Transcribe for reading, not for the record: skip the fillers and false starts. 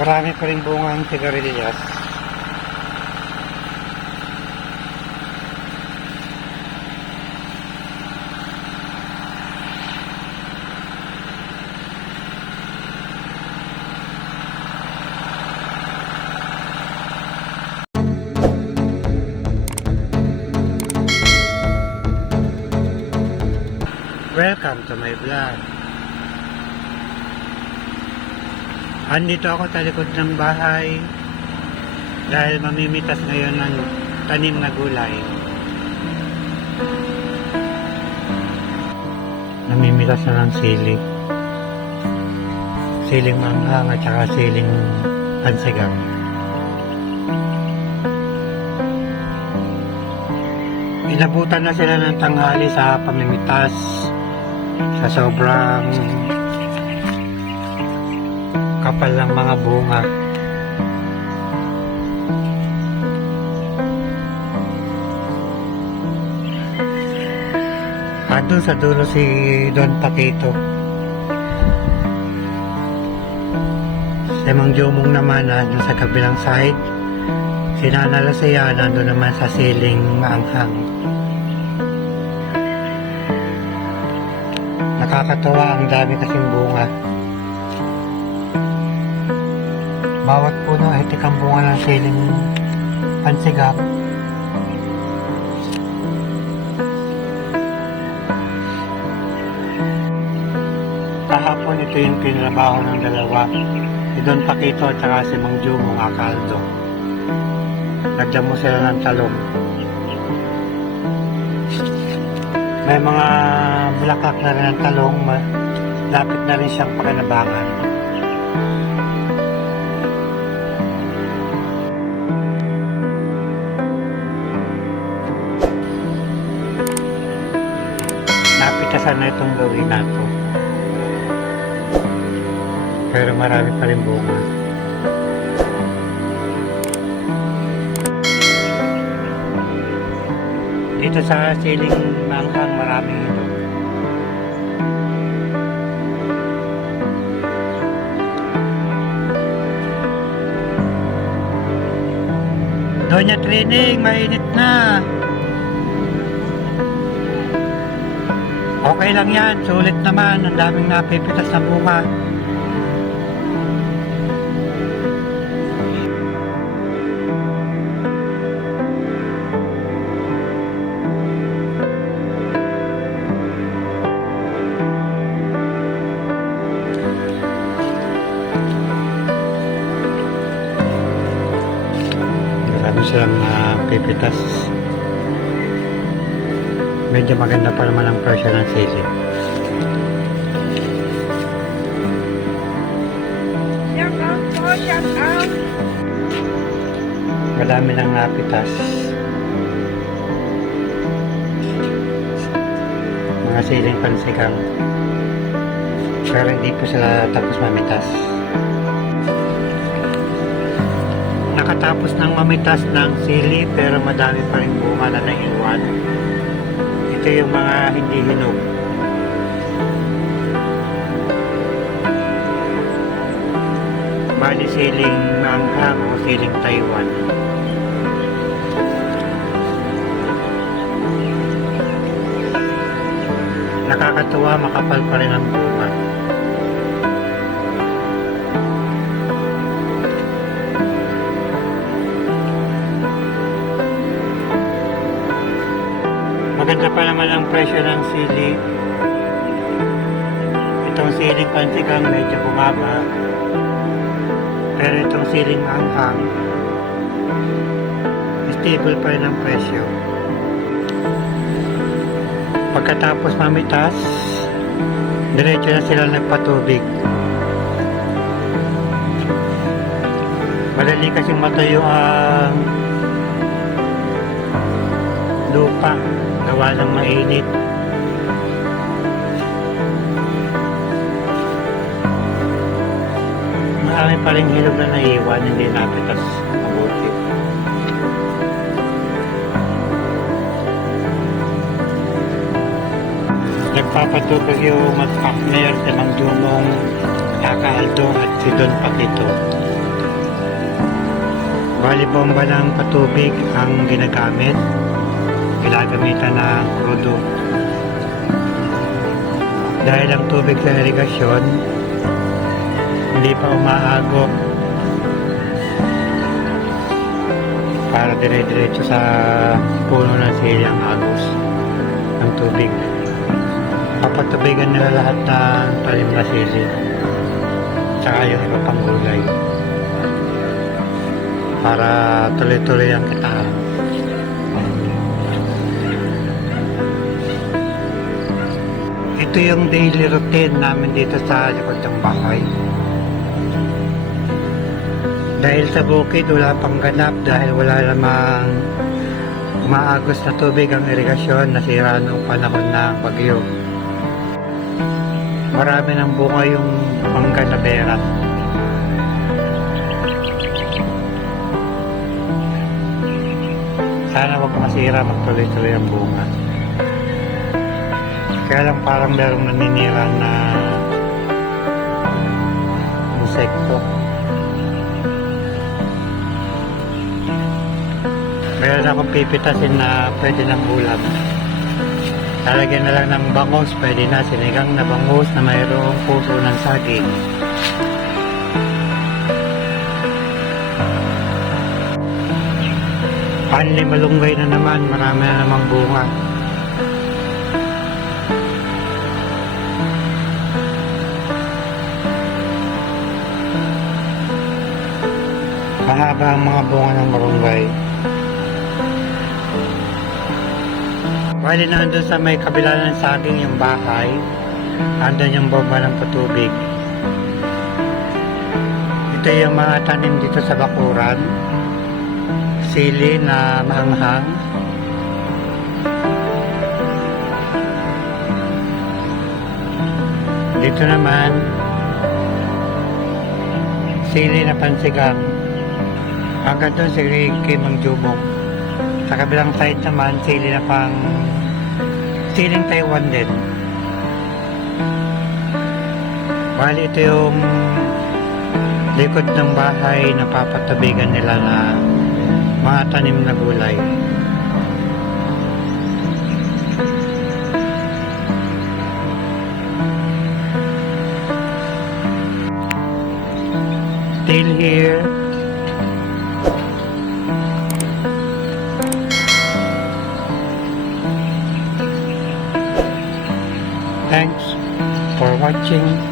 Marami pa rin bunga ang sigarilyas. Welcome to my vlog. Andito ako sa likod ng bahay dahil mamimitas ngayon ng tanim na gulay. Namimitas na ng sili. Siling manghang at saka siling pansigang. Inabutan na sila ng tanghali sa pamimitas sa sobrang kapal ng mga bunga. Andun sa dulo si Don Paquito. Si Mang Jomong naman andun sa kabilang side. Si Nana Lasaya nandun naman sa siling maanghang. Nakakatawa, ang dami kasing bunga. Bawat puno ay tikang bunga ng siling pansigang. Kahapon ito yung pinrabaho ng dalawa, si Don Paquito at saka si Mang Jomong Acaldo. Nagdamo sila ng talong. May mga bulaklak na rin ng talong, lapit na rin siyang pakinabangan. Napitasan na itong gawin nato. Pero marami pa rin bunga. Dito sa siling manghang maraming ito. Doña Trining, mainit na. Okay lang yan, sulit naman. Ang daming napipitas na bunga. Marami silang pipitas. Medyo maganda pa naman ang presyo ng sili. Madami nang napitas. Mga siling pansigang. Pero hindi po sila tapos mamitas. Nakatapos ng mamitas ng sili pero madami pa rin bunga na naiwan. Ito yung mga hindi hinog. Bali siling manghang o siling Taiwan. Nakakatuwa, makapal pa rin ang bunga. Maganda pa naman ang presyo ng sili. Itong siling pansigang medyo bumaba. Pero itong siling manghang, stable pa rin ang presyo. Pagkatapos mamitas, diretso na sila nagpatubig. Madali kasing matayo ang lupa. Gawa ng mainit. Marami pa rin hinog na naiwan, hindi napitas mabuti. Nagpapatubig yung mag-partner si Mang Jomong Acaldo at si Don Paquito. Bali bomba ng patubig ang ginagamit. Ginagamitan ng krudo. Dahil ang tubig sa irigasyon hindi pa umaagok para dire-diretso sa puno ng sili ang agos ng tubig. Papatubigan nila lahat ng talim na sili tsaka yung iba pang gulay para tuloy-tuloy ang kitaan. Ito yung daily routine namin dito sa likod ng bahay. Dahil sa bukid wala pang ganap dahil wala namang umaagos na tubig ang irigasyon, nasira noong panahon ng bagyo. Marami ng bunga yung mangga na bera. Sana wag masira, magtuloy-tuloy ang bunga. Kaya lang parang merong naninira na insekto. Meron akong pipitasin na pwede ng ulam. Lalagyan na lang ng bangus, pwede na sinigang na bangus na mayroong puso ng saging. Panli malunggay na naman, marami na namang bunga. Mahaba ang mga bunga ng malunggay. Bali nandun sa may kabila ng saging yung bahay, andun yung bomba ng patubig. Ito yung mga tanim dito sa bakuran. Sili na maanghang. Dito naman, sili na pansigang. Hanggang doon si Ricky Mangjubong. Sa kabilang side naman, sili na pang siling Taiwan din. Bali ito yung likod ng bahay na papatabigan nila na mga tanim na gulay. Still here. Thanks for watching.